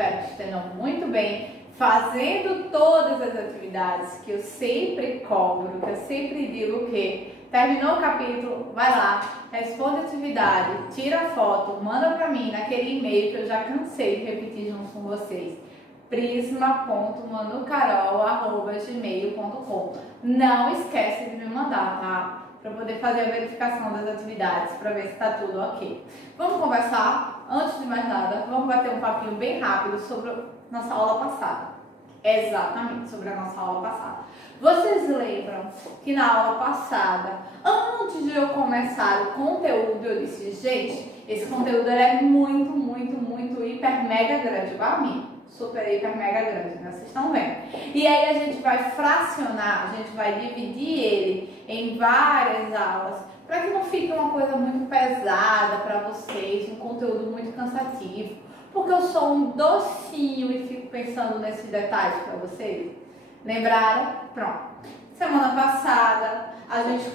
espero que estejam muito bem, fazendo todas as atividades que eu sempre cobro, que eu sempre digo que terminou o capítulo, vai lá, responde a atividade, tira a foto, manda para mim naquele e-mail que eu já cansei de repetir junto com vocês. prisma.manucarol@gmail.com. Não esquece de me mandar, tá? Para poder fazer a verificação das atividades, para ver se está tudo ok. Vamos conversar? Antes de mais nada, vamos bater um papinho bem rápido sobre a nossa aula passada. Exatamente, sobre a nossa aula passada. Vocês lembram que na aula passada, antes de eu começar o conteúdo, eu disse, gente, esse conteúdo é muito, hiper, mega grande, igual a mim. Super, hiper, mega grande, né? Vocês estão vendo? E aí a gente vai fracionar, a gente vai dividir ele em várias aulas, para que não fique uma coisa muito pesada para vocês, um conteúdo muito cansativo. Porque eu sou um docinho e fico pensando nesses detalhes para vocês. Lembraram? Pronto. Semana passada a gente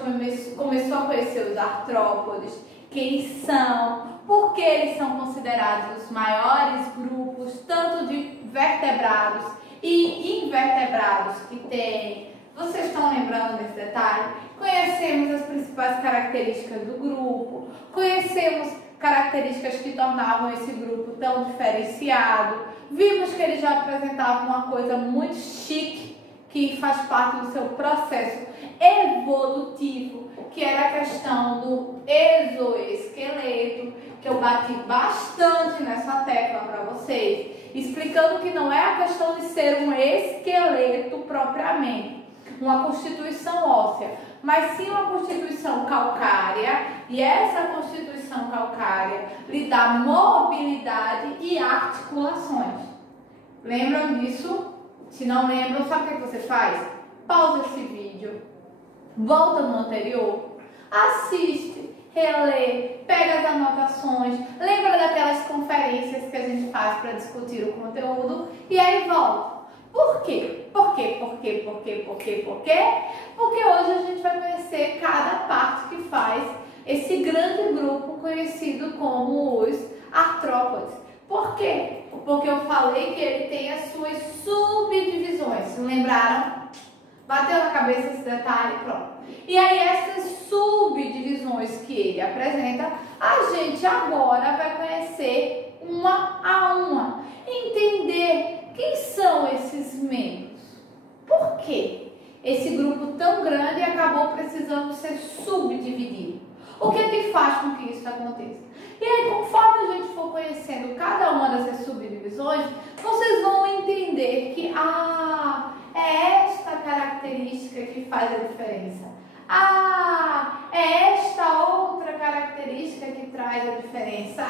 começou a conhecer os artrópodes, quem são, por que eles são considerados os maiores grupos, tanto de vertebrados e invertebrados que tem. Vocês estão lembrando desse detalhe? Conhecemos as principais características do grupo, conhecemos características que tornavam esse grupo tão diferenciado. Vimos que ele já apresentava uma coisa muito chique, que faz parte do seu processo evolutivo, que era a questão do exoesqueleto, que eu bati bastante nessa tecla para vocês, explicando que não é a questão de ser um esqueleto propriamente, uma constituição óssea, mas sim uma constituição calcária, e essa constituição calcária lhe dá mobilidade e articulações. Lembram disso? Se não lembram, sabe o que você faz? Pausa esse vídeo, volta no anterior, assiste, relê, pega as anotações, lembra daquelas conferências que a gente faz para discutir o conteúdo e aí volta. Por quê? Por quê? Porque hoje a gente vai conhecer cada parte que faz esse grande grupo conhecido como os artrópodes. Por quê? Porque eu falei que ele tem as suas subdivisões. Lembraram? Bateu na cabeça esse detalhe? Pronto. E aí essas subdivisões que ele apresenta, a gente agora vai conhecer uma a uma. Entender quem são esses membros. Por quê? Esse grupo tão grande acabou precisando ser subdividido. O que é que faz com que isso aconteça? E aí, conforme a gente for conhecendo cada uma dessas subdivisões, vocês vão entender que, é esta característica que faz a diferença. É esta outra característica que traz a diferença.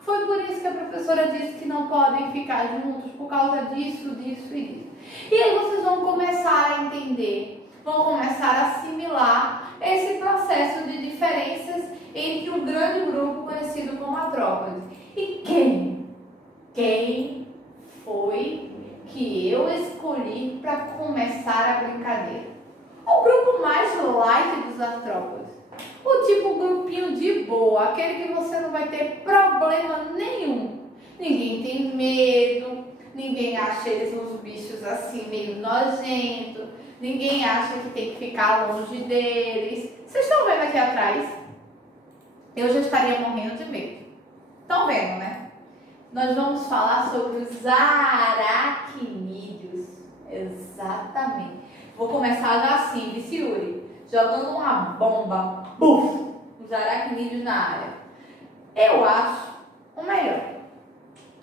Foi por isso que a professora disse que não podem ficar juntos, por causa disso, disso e disso. E aí vocês vão começar a entender, vão começar a assimilar esse processo de diferenças entre um grande grupo conhecido como artrópodes. E quem foi que eu escolhi para começar a brincadeira? O grupo mais light dos artrópodes. O tipo grupinho de boa, aquele que você não vai ter problema nenhum. Ninguém tem medo, ninguém acha eles uns bichos assim meio nojentos, ninguém acha que tem que ficar longe deles. Vocês estão vendo aqui atrás? Eu já estaria morrendo de medo. Estão vendo, né? Nós vamos falar sobre os aracnídeos. Exatamente. Vou começar já assim, Viciuri, jogando uma bomba, buf, os aracnídeos na área. Eu acho o melhor.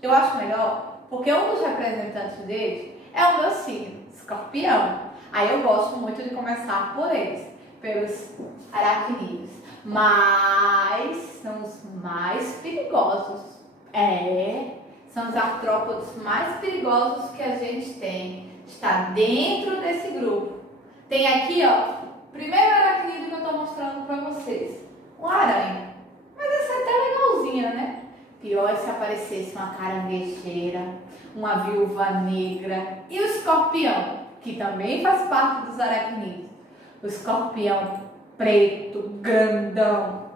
Eu acho melhor porque um dos representantes deles é o meu signo, Escorpião. Aí eu gosto muito de começar por eles, pelos aracnídeos. Mas são os mais perigosos. São os artrópodes mais perigosos que a gente tem. Está dentro desse grupo. Tem aqui, ó, primeiro aracnídeo que eu estou mostrando para vocês. Uma aranha. Mas essa é até legalzinha, né? Pior é se aparecesse uma caranguejeira, uma viúva negra e o escorpião, que também faz parte dos aracnídeos. O escorpião preto, grandão.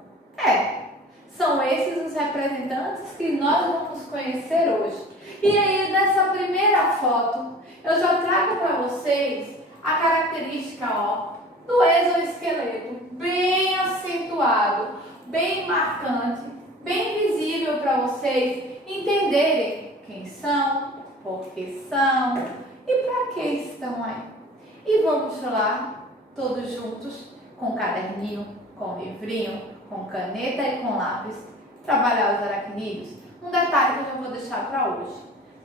São esses os representantes que nós vamos conhecer hoje. E aí, nessa primeira foto, eu já trago para vocês a característica, ó, do exoesqueleto, bem acentuado, bem marcante, bem visível para vocês entenderem quem são, por que são e para que estão aí. E vamos lá, todos juntos, com caderninho, com livrinho, com caneta e com lápis, trabalhar os aracnídeos. Um detalhe que eu já vou deixar para hoje.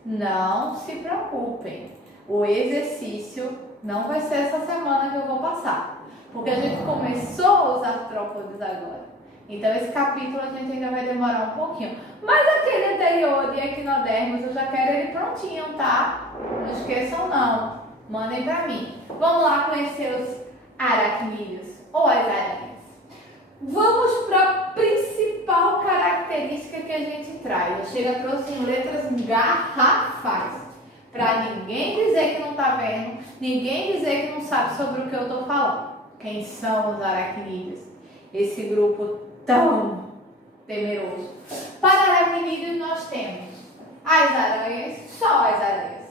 Não se preocupem, o exercício não vai ser essa semana que eu vou passar, porque a gente começou os artrópodes agora. Então esse capítulo a gente ainda vai demorar um pouquinho. Mas aquele anterior de equinodermos eu já quero ele prontinho, tá? Não esqueçam não. Mandem pra mim. Vamos lá conhecer os aracnídeos ou as aranhas. Vamos para a principal característica que a gente traz. Eu chego a trouxe em letras garrafais. Para ninguém dizer que não tá vendo, ninguém dizer que não sabe sobre o que eu tô falando. Quem são os aracnídeos? Esse grupo tão temeroso. Para aracnídeos nós temos as aranhas, só as aranhas.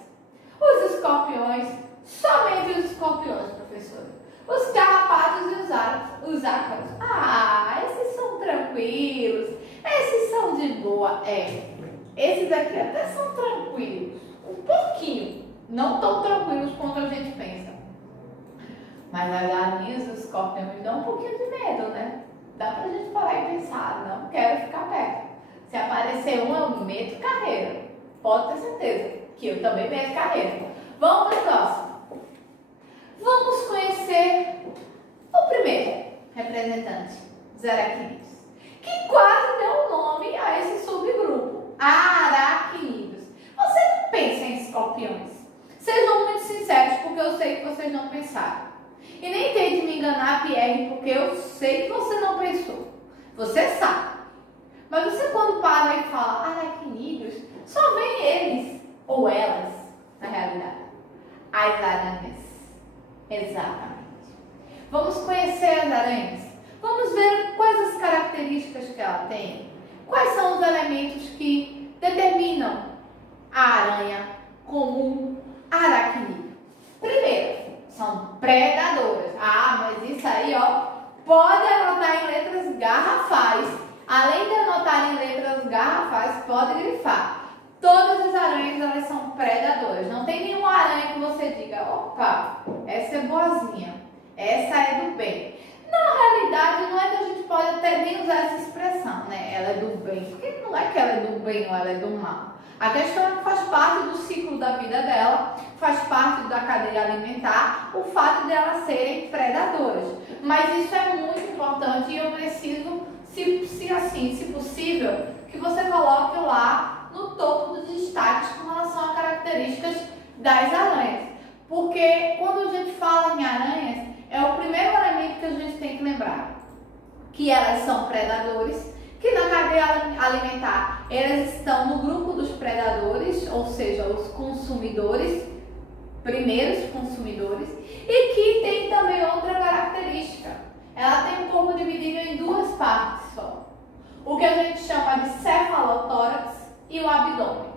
Os escorpiões, somente os escorpiões, professora. Os carrapatos e os ácaros. Ah, esses são tranquilos, esses são de boa. Esses aqui até são tranquilos, um pouquinho, não tão tranquilos quanto a gente pensa. Mas as aranhas e os escorpiões dão um pouquinho de medo, né? Dá pra gente parar e pensar, não quero ficar perto. Se aparecer um, eu meto carreira. Pode ter certeza que eu também meto carreira. Vamos para o próximo. Vamos conhecer o primeiro representante dos aracnídeos, que quase deu nome a esse subgrupo, aracnídeos. Você não pensa em escorpiões. Sejam muito sinceros, porque eu sei que vocês não pensaram. E nem tente me enganar, Pierre, porque eu sei que você não pensou. Você sabe. Mas você quando para e fala aracnídeos, só vem eles, ou elas, na realidade. As aranhas. Exatamente. Vamos conhecer as aranhas. Vamos ver quais as características que ela tem. Quais são os elementos que determinam a aranha como um aracnídeo. Primeiro, são predadoras. Ah, mas isso aí, ó, pode anotar em letras garrafais. Além de anotar em letras garrafais, pode grifar. Todas as aranhas, elas são predadoras. Não tem nenhuma aranha que você diga, opa, essa é boazinha, essa é do bem. Na realidade, não é que a gente pode até nem usar essa expressão, né? Ela é do bem, porque não é que ela é do bem ou ela é do mal. A questão é que faz parte do ciclo da vida dela, faz parte da cadeia alimentar, o fato de elas serem predadoras. Mas isso é muito importante e eu preciso, se possível, que você coloque lá no topo dos destaques com relação a características das aranhas. Porque quando a gente fala em aranhas, é o primeiro elemento que a gente tem que lembrar. Que elas são predadores, que na cadeia alimentar elas estão no grupo dos predadores, ou seja, os consumidores, primeiros consumidores, e que tem também outra característica. Ela tem um corpo dividido em duas partes só. O que a gente chama de cefalotórax e o abdômen.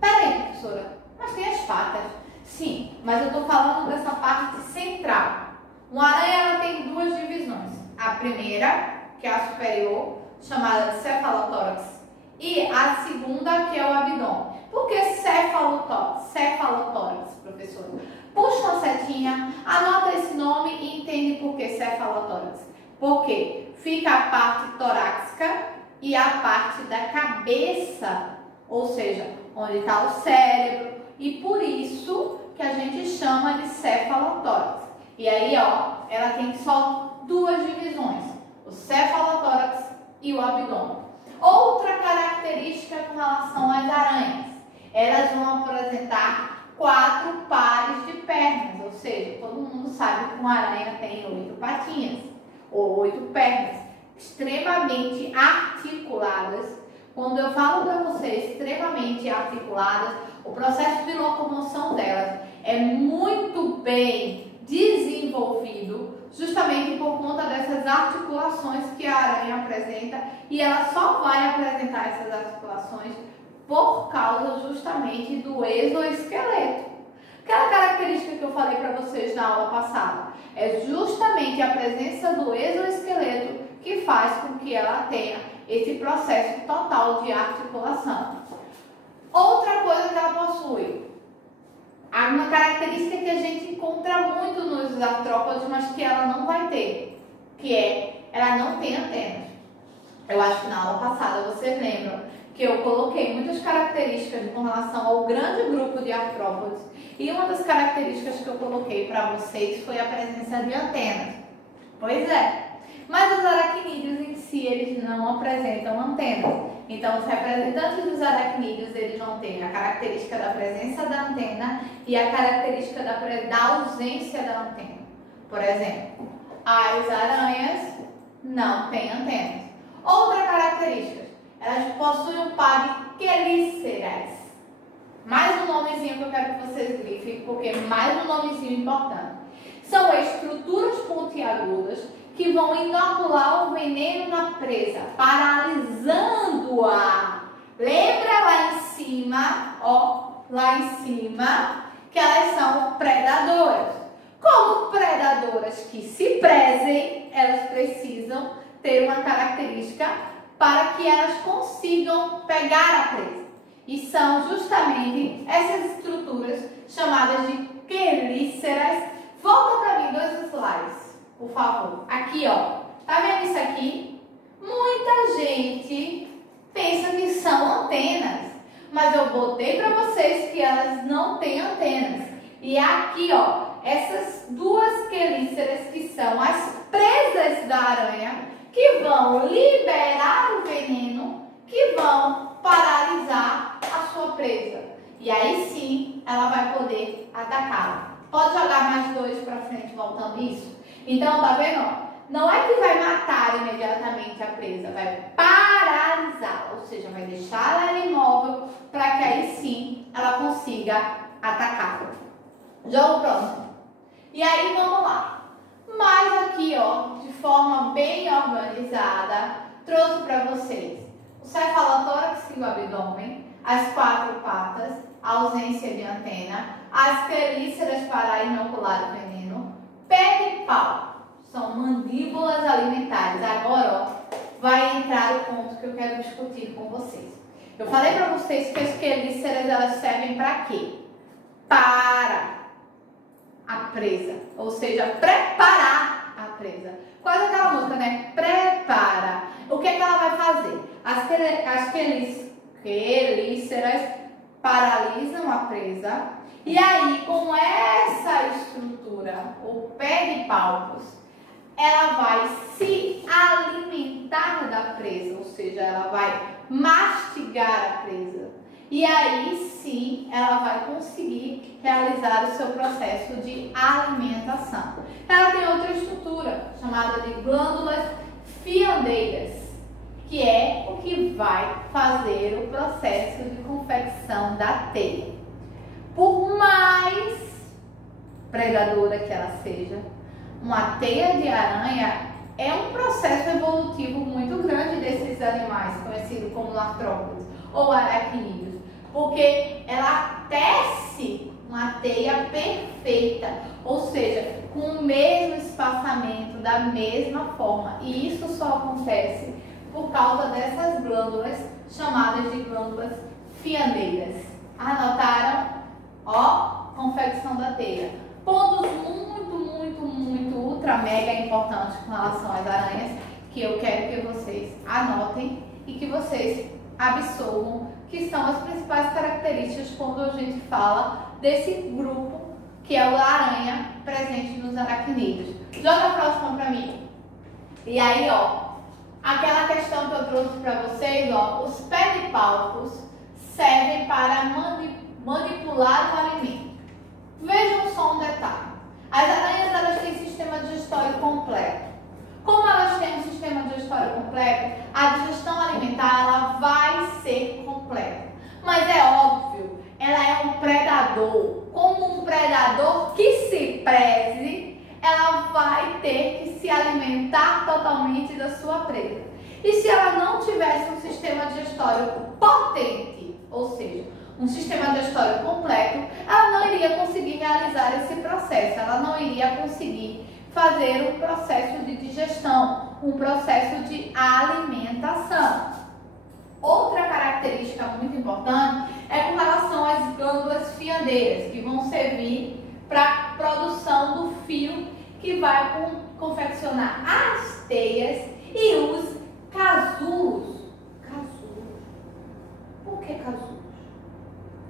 Peraí, professora, mas tem as patas. Sim, mas eu estou falando dessa parte central. Uma aranha ela tem duas divisões. A primeira, que é a superior, chamada de cefalotórax, e a segunda, que é o abdômen. Por que cefalotórax, professora? Puxa uma setinha, anota esse nome e entende por que cefalotórax. Porque fica a parte torácica e a parte da cabeça, ou seja, onde está o cérebro, e por isso que a gente chama de cefalotórax. E aí, ó, ela tem só duas divisões, o cefalotórax e o abdômen. Outra característica com relação às aranhas, elas vão apresentar 4 pares de pernas, ou seja, todo mundo sabe que uma aranha tem 8 patinhas, ou 8 pernas, extremamente articuladas. Quando eu falo para vocês extremamente articuladas, o processo de locomoção delas é muito bem desenvolvido desenvolvido justamente por conta dessas articulações que a aranha apresenta, e ela só vai apresentar essas articulações por causa justamente do exoesqueleto. Aquela característica que eu falei para vocês na aula passada, é justamente a presença do exoesqueleto que faz com que ela tenha esse processo total de articulação. Outra coisa que ela possui, uma característica que a gente encontra muito nos artrópodes, mas que ela não vai ter, que é, ela não tem antenas. Eu acho que na aula passada vocês lembram que eu coloquei muitas características com relação ao grande grupo de artrópodes, e uma das características que eu coloquei para vocês foi a presença de antenas. Pois é, mas os aracnídeos em si, eles não apresentam antenas. Então, os representantes dos aracnídeos, eles vão ter a característica da presença da antena e a característica da ausência da antena. Por exemplo, as aranhas não têm antenas. Outra característica, elas possuem um par de quelíceras. Mais um nomezinho que eu quero que vocês grifem, porque mais um nomezinho importante. São estruturas pontiagudas que vão inocular o veneno na presa, paralisando-a. Lembra lá em cima, ó, lá em cima, que elas são predadoras. Como predadoras que se prezem, elas precisam ter uma característica para que elas consigam pegar a presa. E são justamente essas estruturas chamadas de quelíceras. Volta para mim 2 slides, por favor. Aqui, ó. Tá vendo isso aqui? Muita gente pensa que são antenas, mas eu botei para vocês que elas não têm antenas. E aqui, ó, essas 2 quelíceras que são as presas da aranha, que vão liberar o veneno, que vão paralisar a sua presa. E aí sim, ela vai poder atacá-la. Pode jogar mais 2 para frente, voltando isso? Então, tá vendo? Não é que vai matar imediatamente a presa, vai paralisá-la, ou seja, vai deixar ela imóvel para que aí sim ela consiga atacá-la. Jogo próximo. E aí, vamos lá. Mais aqui, ó, de forma bem organizada, trouxe para vocês o cefalotórax e o abdômen, as 4 patas, a ausência de antena, as quelíceras para inocular o veneno, pé e pau, são mandíbulas alimentares. Agora, ó, vai entrar o ponto que eu quero discutir com vocês. Eu falei para vocês que as quelíceras, elas servem para quê? Para a presa, ou seja, preparar a presa. Quase aquela música, né? Prepara. O que é que ela vai fazer? As quelíceras paralisam a presa, e aí, com essa estrutura, o pé de palpos, ela vai se alimentar da presa, ou seja, ela vai mastigar a presa. E aí sim, ela vai conseguir realizar o seu processo de alimentação. Ela tem outra estrutura, chamada de glândulas fiandeiras, que é o que vai fazer o processo de confecção da teia. Por mais predadora que ela seja, uma teia de aranha é um processo evolutivo muito grande desses animais, conhecido como artrópodes ou aracnídeos, porque ela tece uma teia perfeita, ou seja, com o mesmo espaçamento, da mesma forma, e isso só acontece por causa dessas glândulas chamadas de glândulas fiandeiras. Anotaram? Ó, confecção da teia. Pontos muito, ultra, mega importantes com relação às aranhas, que eu quero que vocês anotem e que vocês absorvam, que são as principais características quando a gente fala desse grupo que é o aranha presente nos aracnídeos. Joga a próxima para mim. E aí, ó, aquela questão que eu trouxe para vocês, ó, os pedipalpos servem para manipular o alimento. Vejam só um detalhe. As aranhas, elas têm sistema digestório completo. Como elas têm um sistema digestório completo, a digestão alimentar, ela vai ser completa. Mas é óbvio, ela é um predador. Como um predador que se preze, ela vai ter que se alimentar totalmente da sua presa. E se ela não tivesse um sistema digestório potente, ou seja, um sistema digestório completo, ela não iria conseguir realizar esse processo, ela não iria conseguir fazer um processo de digestão, um processo de alimentação. Outra característica muito importante é com relação às glândulas fiandeiras, que vão servir para a produção do fio que vai confeccionar as teias e os casulos. Casulos? Por que casulos?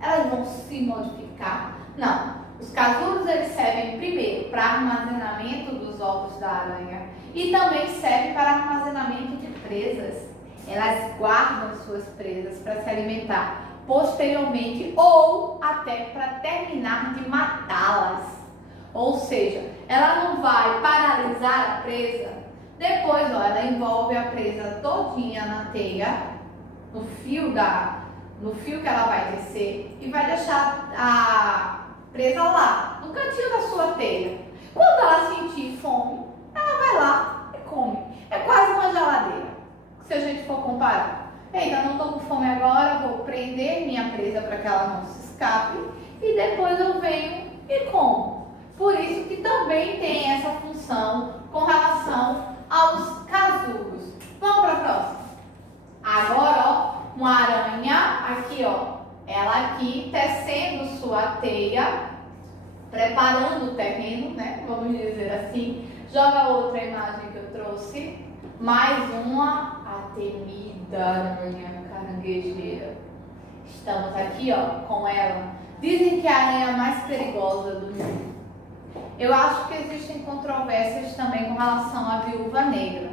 Elas vão se modificar? Não. Os casulos eles servem primeiro para armazenamento dos ovos da aranha e também servem para armazenamento de presas. Elas guardam suas presas para se alimentar posteriormente ou até para terminar de matá-las. Ou seja, ela não vai paralisar a presa. Depois, ó, ela envolve a presa todinha na teia, no fio que ela vai descer e vai deixar a presa lá, no cantinho da sua teia. Quando ela sentir fome, ela vai lá e come. É quase uma geladeira, se a gente for comparar. Eita, não estou com fome agora, vou prender minha presa para que ela não se escape e depois eu venho e como. Por isso que também tem essa função com relação aos casulos. Vamos para a próxima. Agora, ó, uma aranha aqui, ó. Ela aqui tecendo sua teia, preparando o terreno, né? Vamos dizer assim. Joga outra imagem que eu trouxe. Mais uma, a temida aranha caranguejeira. Estamos aqui, ó, com ela. Dizem que é a aranha mais perigosa do mundo. Eu acho que existem controvérsias também com relação à viúva negra.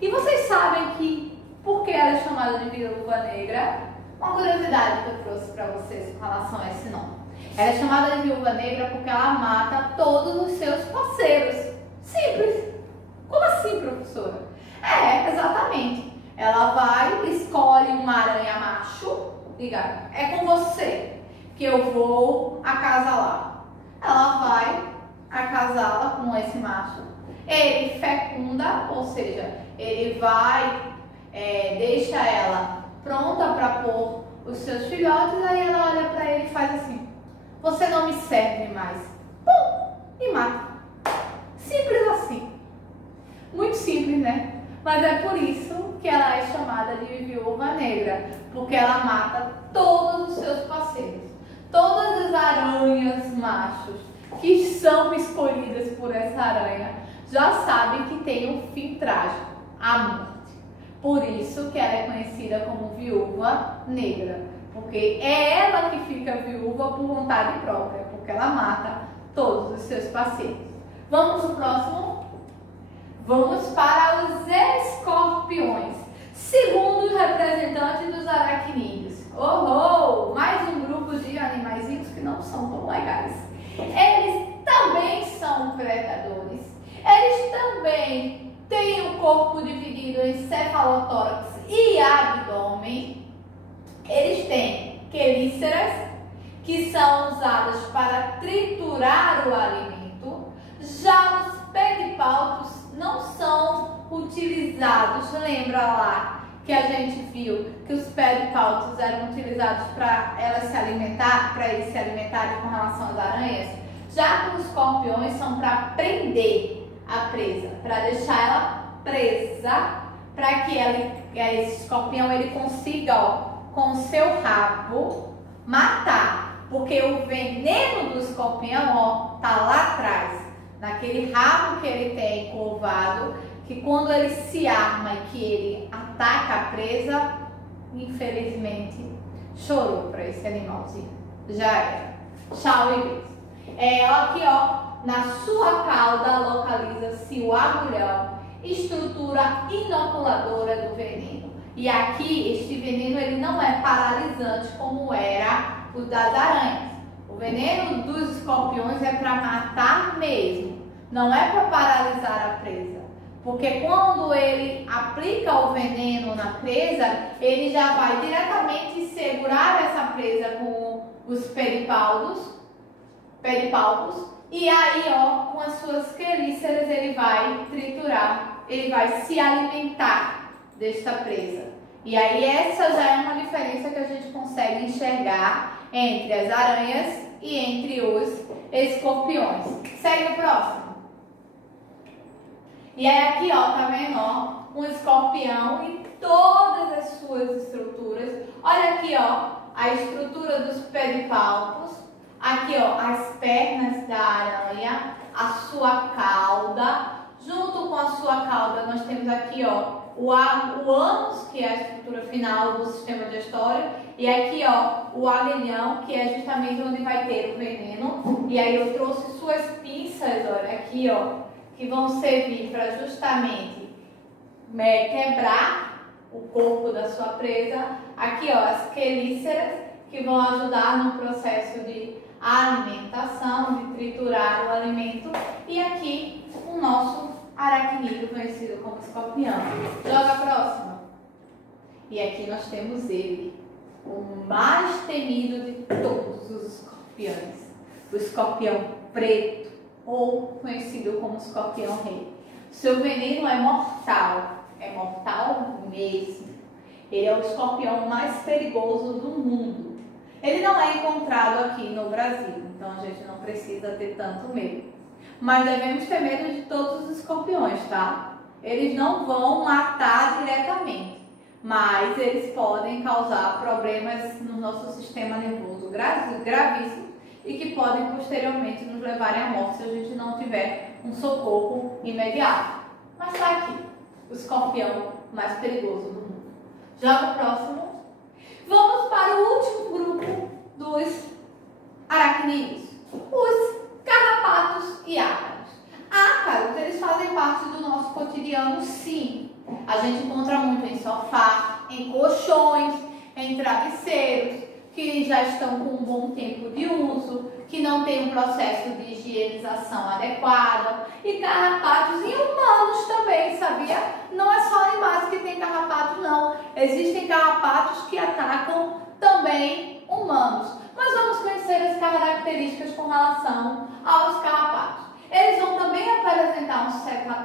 E vocês sabem que por que ela é chamada de viúva negra? Uma curiosidade que eu trouxe para vocês com relação a esse nome. Ela é chamada de viúva negra porque ela mata todos os seus parceiros. Simples. Como assim, professora? É, exatamente. Ela vai, escolhe uma aranha macho, diga, é com você que eu vou acasalar. Ela vai acasá-la com esse macho. Ele fecunda, ou seja, ele vai, deixa ela pronta para pôr os seus filhotes, aí ela olha para ele e faz assim: você não me serve mais. Pum! E mata. Simples assim. Muito simples, né? Mas é por isso que ela é chamada de viúva negra, porque ela mata todos os seus parceiros. Todas as aranhas machos que são escolhidas por essa aranha já sabem que tem um fim trágico, a morte. Por isso que ela é conhecida como viúva negra, porque é ela que fica viúva por vontade própria, porque ela mata todos os seus parceiros. Vamos pro próximo? Vamos para os escorpiões. Segundo os representantes dos aracnídeos. Oh, mais um grupo de animaizinhos que não são tão legais. Eles também são predadores. Eles também têm o corpo dividido em cefalotórax e abdômen. Eles têm quelíceras, que são usadas para triturar o alimento. Já os pedipalpos não são utilizados. Lembra lá que a gente viu que os pedipalpos eram utilizados para elas se alimentar, para eles se alimentarem com relação às aranhas? Já que os escorpiões são para prender a presa, para deixar ela presa, para que esse escorpião ele consiga, ó, com o seu rabo matar, porque o veneno do escorpião, ó, tá lá atrás, naquele rabo que ele tem curvado, que quando ele se arma e que ele ataca a presa, infelizmente chorou para esse animalzinho. Já era. Tchau e beijo. Aqui, ó, na sua cauda localiza-se o agulhão, estrutura inoculadora do veneno. E aqui, este veneno ele não é paralisante como era o das aranhas. O veneno dos escorpiões é para matar mesmo, não é para paralisar a presa. Porque quando ele aplica o veneno na presa, ele já vai diretamente segurar essa presa com os pedipalpos pedipalpos. E aí, ó, com as suas quelíceras, ele vai triturar, ele vai se alimentar desta presa. E aí, essa já é uma diferença que a gente consegue enxergar entre as aranhas e entre os escorpiões. Segue o próximo. E aí, aqui, ó, tá vendo, ó, um escorpião e todas as suas estruturas. Olha aqui, ó, a estrutura dos pedipalpos. Aqui, ó, as pernas da aranha, a sua cauda. Junto com a sua cauda, nós temos aqui, ó, o ânus, que é a estrutura final do sistema digestório. E aqui, ó, o aguilhão, que é justamente onde vai ter o veneno. E aí eu trouxe suas pinças, olha, aqui, ó, que vão servir para justamente quebrar o corpo da sua presa. Aqui, ó, as quelíceras, que vão ajudar no processo de alimentação, de triturar o alimento. E aqui o nosso aracnídeo, conhecido como escorpião. Joga a próxima. E aqui nós temos ele, o mais temido de todos os escorpiões, o escorpião preto, ou conhecido como escorpião rei. Seu veneno é mortal mesmo. Ele é o escorpião mais perigoso do mundo. Ele não é encontrado aqui no Brasil, então a gente não precisa ter tanto medo. Mas devemos ter medo de todos os escorpiões, tá? Eles não vão matar diretamente, mas eles podem causar problemas no nosso sistema nervoso gravíssimo e que podem posteriormente nos levarem à morte se a gente não tiver um socorro imediato. Mas tá aqui, o escorpião mais perigoso do mundo. Joga o próximo. Vamos para o último grupo dos aracnídeos, os carrapatos e ácaros. Ácaros, eles fazem parte do nosso cotidiano, sim. A gente encontra muito em sofá, em colchões, em travesseiros, que já estão com um bom tempo de uso, que não tem um processo de higienização adequado. E carrapatos em humanos também, sabia? Não é só animais que têm carrapato, não. Existem carrapatos que atacam também humanos. Mas vamos conhecer as características com relação aos carrapatos. Eles vão também apresentar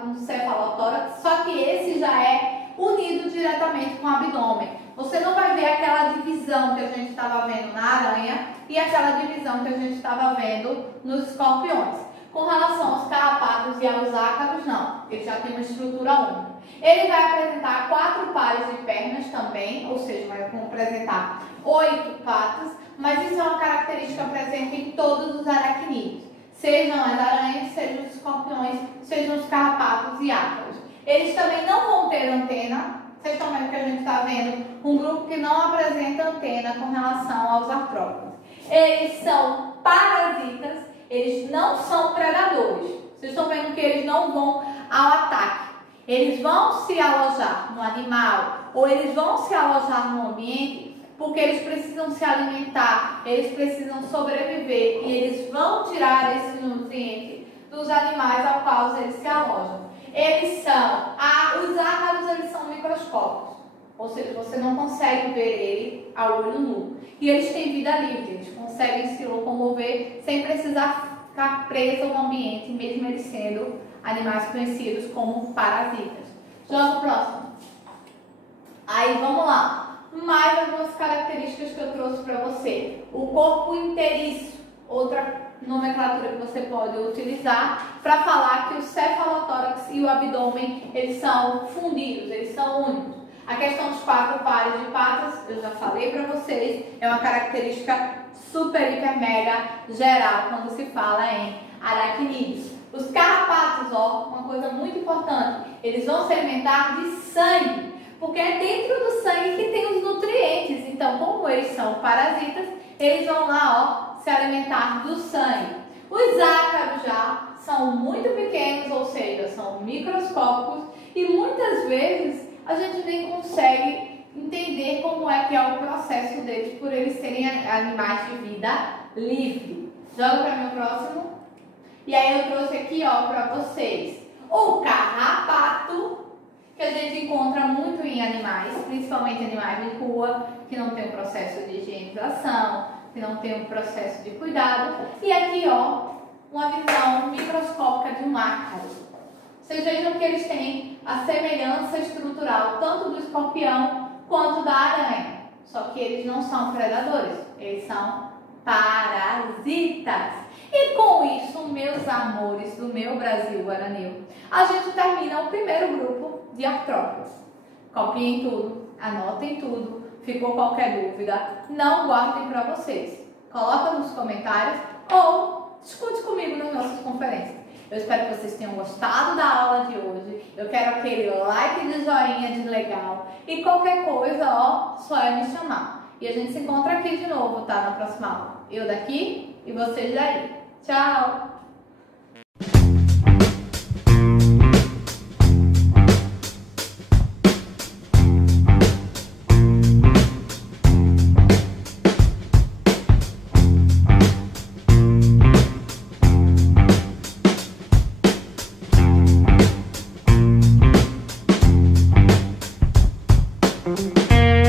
um cefalotórax, só que esse já é unido diretamente com o abdômen. Você não vai ver aquela divisão que a gente estava vendo na aranha e aquela divisão que a gente estava vendo nos escorpiões. Com relação aos carrapatos e aos ácaros, não. Ele já tem uma estrutura única. Ele vai apresentar 4 pares de pernas também, ou seja, vai apresentar 8 patas, mas isso é uma característica presente em todos os aracnídeos. Sejam as aranhas, sejam os escorpiões, sejam os carrapatos e ácaros. Eles também não vão ter antena. Vocês estão vendo que a gente está vendo um grupo que não apresenta antena com relação aos artrópodes. Eles são parasitas, eles não são predadores. Vocês estão vendo que eles não vão ao ataque. Eles vão se alojar no animal ou eles vão se alojar no ambiente porque eles precisam se alimentar, eles precisam sobreviver e eles vão tirar esse nutriente dos animais aos quais eles se alojam. Eles são, os ácaros, eles são microscópicos, ou seja, você não consegue ver ele a olho nu. E eles têm vida livre, eles conseguem se locomover sem precisar ficar presos ao ambiente, mesmo eles sendo animais conhecidos como parasitas. Joga o próximo. Aí, vamos lá. Mais algumas características que eu trouxe para você. O corpo inteiriço, outra nomenclatura que você pode utilizar para falar que o cefalotórax e o abdômen, eles são fundidos, eles são únicos. A questão dos 4 pares de patas, eu já falei para vocês, é uma característica super, hiper, mega geral quando se fala em aracnídeos. Os carrapatos, ó, uma coisa muito importante, eles vão se alimentar de sangue, porque é dentro do sangue que tem os nutrientes. Então, como eles são parasitas, eles vão lá, ó, se alimentar do sangue. Os ácaros já são muito pequenos, ou seja, são microscópicos e muitas vezes a gente nem consegue entender como é que é o processo deles por eles serem animais de vida livre. Joga para mim o próximo. E aí eu trouxe aqui, ó, para vocês o carrapato, que a gente encontra muito em animais, principalmente animais de rua, que não tem um processo de higienização, que não tem um processo de cuidado. E aqui, ó, uma visão microscópica de um ácaro. Vocês vejam que eles têm a semelhança estrutural tanto do escorpião quanto da aranha. Só que eles não são predadores, eles são parasitas. E com isso, meus amores do meu Brasil guaranil, a gente termina o primeiro grupo de artrópodes. Copiem tudo, anotem tudo. Ficou qualquer dúvida, não guardem para vocês. Coloca nos comentários ou discute comigo nas nossas conferências. Eu espero que vocês tenham gostado da aula de hoje. Eu quero aquele like de joinha de legal. E qualquer coisa, ó, só é me chamar. E a gente se encontra aqui de novo, tá? Na próxima aula. Eu daqui e vocês daí. Tchau! Música